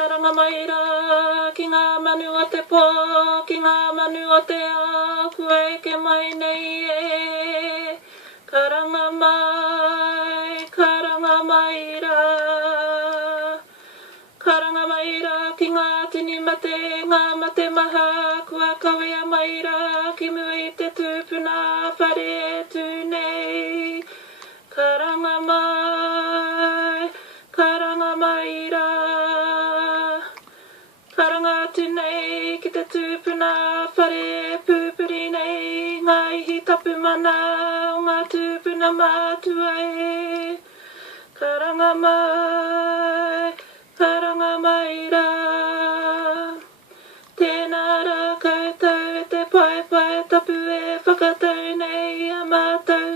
karanga mai rā, ki ngā manu o te pō, ki ngā manu o te ā, kua eke mai nei e. Karanga mai rā. Karanga mai rā, ki ngā tini mate, ngā mate maha, kua kawea mai rā, ki mua i te tūpuna whare e tū nei. Karanga mai rā. Karanga atu nei ki te tūpuna whare pūpuri nei, ngā ihi tapu mana o ngā tūpuna mātua e. Karanga mai rā. Tēnā rā koutou e te pai tapu e whakatau nei a mātou